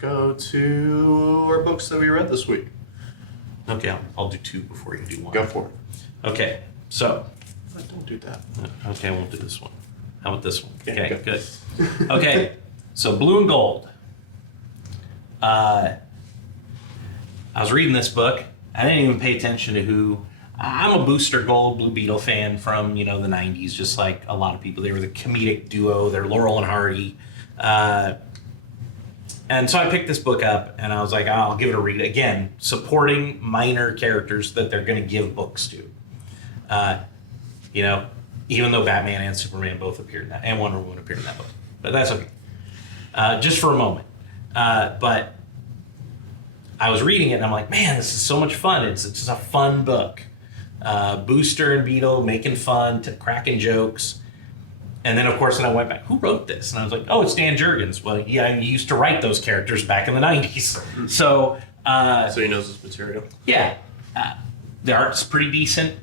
go to our books that we read this week. Okay, I'll do two before you do one. Go for it. Okay, so. Don't do that. Okay, I won't do this one. How about this one? Yeah, Okay, good. Okay, so Blue and Gold. I was reading this book. I didn't even pay attention to who. I'm a Booster Gold Blue Beetle fan from, the 90s, just like a lot of people. They were the comedic duo. They're Laurel and Hardy. And so I picked this book up, and I was like, I'll give it a read. Again, supporting minor characters that they're going to give books to. Even though Batman and Superman both appeared in that, and Wonder Woman appeared in that book. But that's okay. Just for a moment. But I was reading it, and I'm like, man, this is so much fun. It's just a fun book. Booster and Beetle making fun, cracking jokes. And then, of course, I went back, who wrote this? And I was like, oh, it's Dan Jurgens. Well, yeah, he used to write those characters back in the 90s. So he knows his material. Yeah. The art's pretty decent.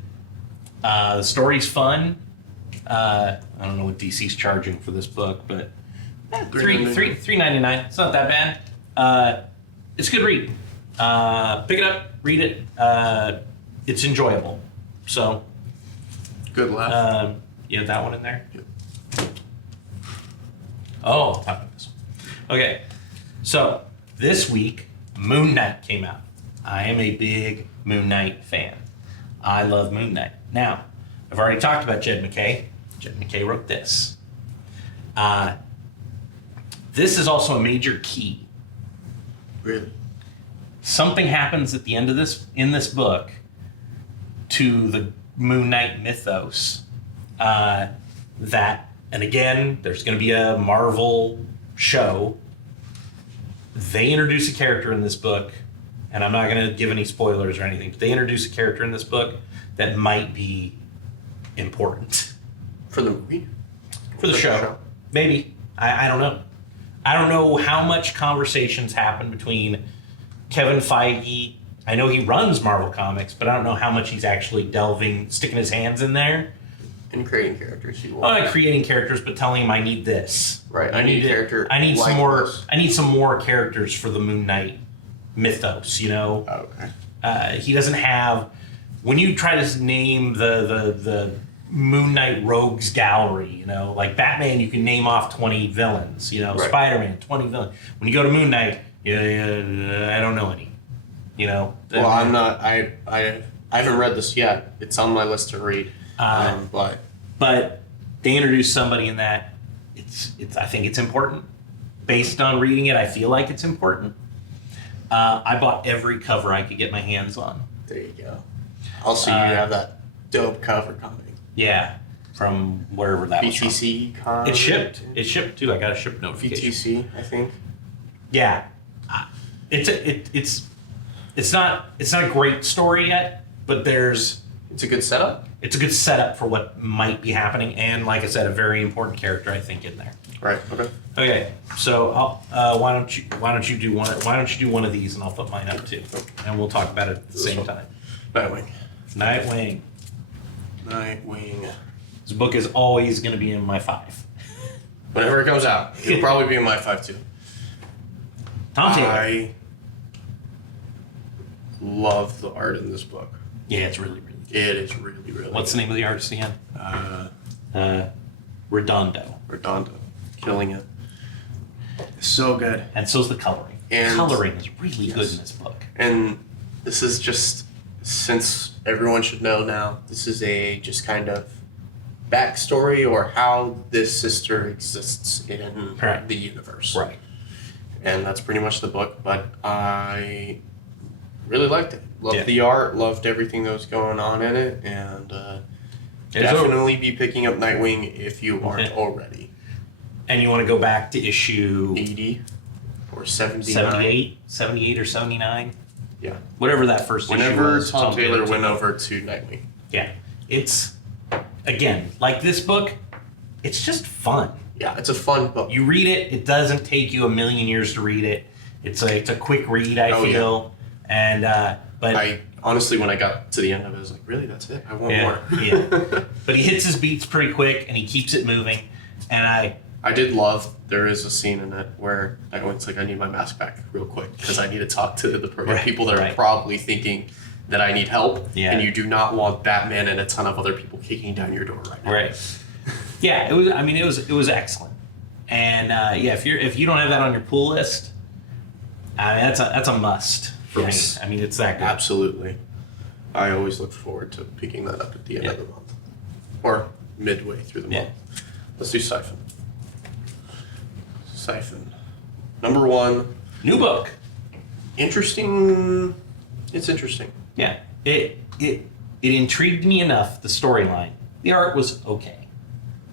The story's fun. I don't know what DC's charging for this book, but $3.99. It's not that bad. It's a good read. Pick it up, read it. It's enjoyable. So. Good laugh. You have that one in there? Yep. Oh, I'll talk about this one. Okay. So this week, Moon Knight came out. I am a big Moon Knight fan. I love Moon Knight. Now, I've already talked about Jed MacKay. Jed MacKay wrote this. This is also a major key. Really? Something happens at the end of this book to the Moon Knight mythos that, and again, there's going to be a Marvel show. They introduce a character in this book, and I'm not going to give any spoilers or anything, but they introduce a character in this book that might be important. For the movie? For the show. Maybe. I don't know. I don't know how much conversations happen between Kevin Feige. I know he runs Marvel Comics, but I don't know how much he's actually sticking his hands in there. And creating characters. Creating characters, but telling him I need this. Right. I need character. I need like some more. this. I need some more characters for the Moon Knight mythos. Okay. He doesn't have. When you try to name the Moon Knight Rogues Gallery, like Batman, you can name off 20 villains. Right. Spider-Man, 20 villains. When you go to Moon Knight, I don't know any. Well, I'm not. I haven't read this yet. It's on my list to read. But they introduced somebody in that. I think it's important. Based on reading it, I feel like it's important. I bought every cover I could get my hands on. There you go. Also, you have that dope cover coming. Yeah, from wherever that was from. BTC con. It shipped too. I got a ship notification. BTC, I think. Yeah, it's not a great story yet, but it's a good setup. It's a good setup for what might be happening, and like I said, a very important character I think in there. Right. Okay. Okay, so why don't you do one of these, and I'll put mine up too, and we'll talk about it at the same time. Nightwing. This book is always going to be in my 5. Whenever it comes out, it'll probably be in my 5 too. Tom Taylor. I love the art in this book. Yeah, it's really, really good. It is really, really What's the name of the artist again? Redondo. Killing it. So good. And so's the coloring. And coloring is really good in this book. And this is just, since everyone should know now, this is a just kind of backstory or how this sister exists in the universe. Right. And that's pretty much the book, but I really liked it. Loved the art, loved everything that was going on in it, and definitely be picking up Nightwing if you aren't already. And you want to go back to issue 80 or 79. 78 or 79? Yeah. Whatever that first issue was. Whenever Tom Taylor went over to Nightwing. Yeah. It's, again, like this book, it's just fun. Yeah, it's a fun book. You read it, it doesn't take you a million years to read it. It's a quick read, I feel. Yeah. And but I honestly, when I got to the end of it, I was like, really, that's it? I want more. Yeah. But he hits his beats pretty quick and he keeps it moving. And I I did love, there is a scene in it where Nightwing's like, I need my mask back real quick because I need to talk to the people that are probably thinking that I need help. Yeah. And you do not want Batman and a ton of other people kicking down your door right now. Right. Yeah, it was. I mean, it was excellent. And if you don't have that on your pool list, I mean, that's a must for me. I mean, it's that good. Absolutely. I always look forward to picking that up at the end of the month. Or midway through the month. Let's do Siphon. Siphon. Number 1. New book. Interesting. It's interesting. Yeah. It intrigued me enough, the storyline. The art was okay.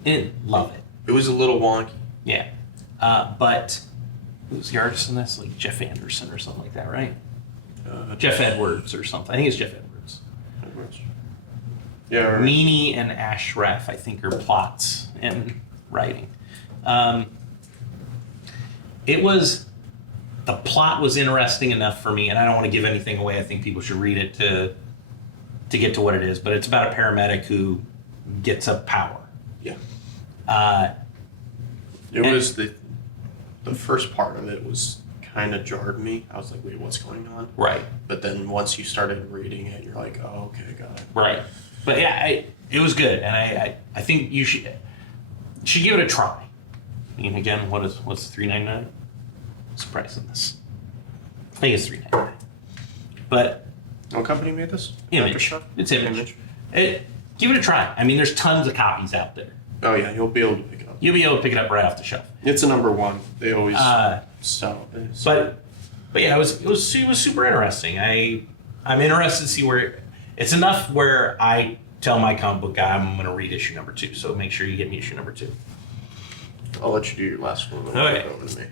I didn't love it. It was a little wonky. Yeah. But who's the artist in this? Like Jeff Anderson or something like that, right? Jeff Edwards or something. I think it's Jeff Edwards. Yeah. Right. Meany and Ashraf, I think, are plots and writing. The plot was interesting enough for me, and I don't want to give anything away. I think people should read it to get to what it is. But it's about a paramedic who gets a power. Yeah. It was the first part of it was kind of jarred me. I was like, wait, what's going on? Right. But then once you started reading it, you're like, oh, okay, got it. Right. But yeah, it was good, and I think you should give it a try. I mean, again, what's $3.99? What's the price on this? I think it's $3.99. But what company made this? Image. It's Image. Give it a try. I mean, there's tons of copies out there. Oh yeah, you'll be able to pick it up. You'll be able to pick it up right off the shelf. It's a number 1. They always sell it. But yeah, it was super interesting. I'm interested to see where it's enough where I tell my comic book guy I'm going to read issue number 2. So make sure you get me issue number 2. I'll let you do your last one. Okay. Over to me.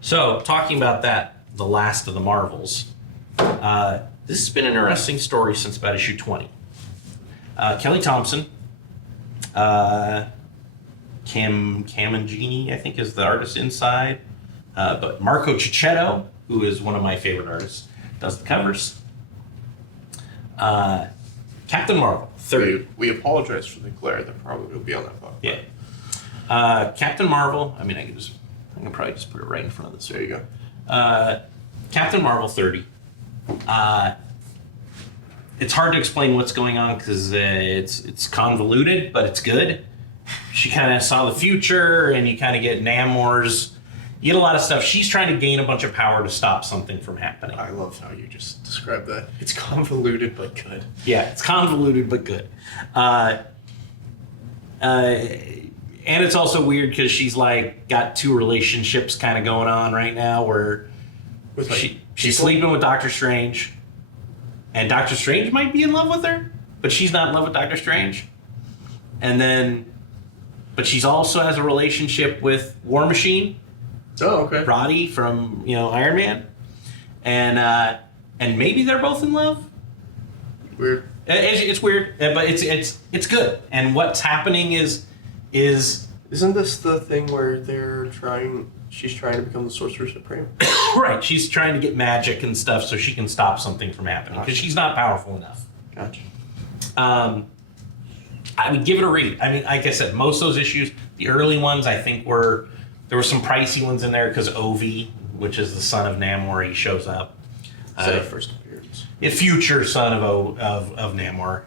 So talking about that, the last of the Marvels. This has been an interesting story since about issue 20. Kelly Thompson, Camangini, I think, is the artist inside. But Marco Cicchetto, who is one of my favorite artists, does the covers. Captain Marvel, 30. We apologize for the glare that probably will be on that book. Yeah. Captain Marvel, I mean, I can probably just put it right in front of this. There you go. Captain Marvel 30. It's hard to explain what's going on because it's convoluted, but it's good. She kind of saw the future, and you kind of get Namor's. You get a lot of stuff. She's trying to gain a bunch of power to stop something from happening. I love how you just described that. It's convoluted, but good. Yeah, it's convoluted, but good. And it's also weird because she's like got 2 relationships kind of going on right now where she's sleeping with Doctor Strange, and Doctor Strange might be in love with her, but she's not in love with Doctor Strange. But she's also has a relationship with War Machine. Oh, okay. Roddy from Iron Man, and maybe they're both in love. Weird. It's weird, but it's good. And what's happening is isn't this the thing where she's trying to become the Sorcerer Supreme? Right. She's trying to get magic and stuff so she can stop something from happening because she's not powerful enough. Gotcha. I would give it a read. I mean, like I said, most of those issues, the early ones, I think there were some pricey ones in there because Ovi, which is the son of Namor, he shows up. Is that a first appearance? A future son of Namor.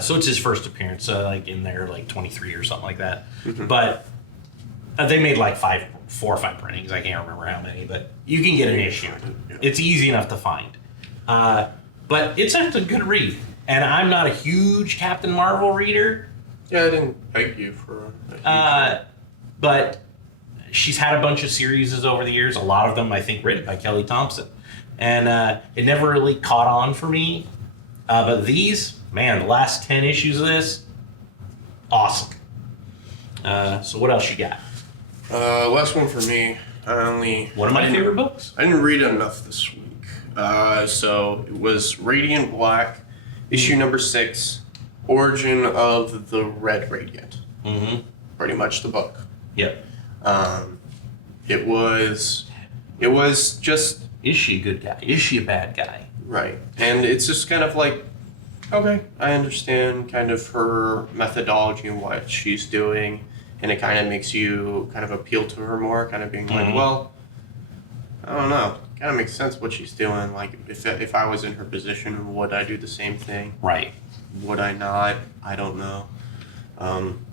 So it's his first appearance, like in there, like 23 or something like that. Mm-hmm. But they made like 4 or 5 printings. I can't remember how many, but you can get an issue. Yeah. It's easy enough to find. But it's a good read. And I'm not a huge Captain Marvel reader. Yeah, I didn't beg you for but she's had a bunch of series over the years, a lot of them, I think, written by Kelly Thompson. And it never really caught on for me. But these, man, the last 10 issues of this, awesome. So what else you got? Last one for me. One of my favorite books. I didn't read enough this week. So it was Radiant Black, issue number 6, Origin of the Red Radiant. Mm-hmm. Pretty much the book. Yep. It was just... Is she a good guy? Is she a bad guy? Right. And it's just kind of like Okay, I understand kind of her methodology and what she's doing, and it kind of makes you kind of appeal to her more, kind of being like, well, I don't know, kind of makes sense what she's doing. Like, if I was in her position, would I do the same thing? Right. Would I not? I don't know.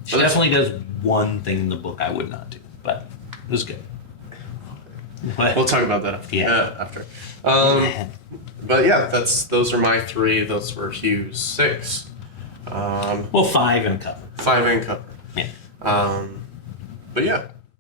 She definitely does one thing in the book I would not do, but it was good. But, We'll talk about that after. Yeah. After. But yeah, those are my 3. Those were Hugh's 6. well, 5 and cover. 5 and cover. Yeah. But yeah,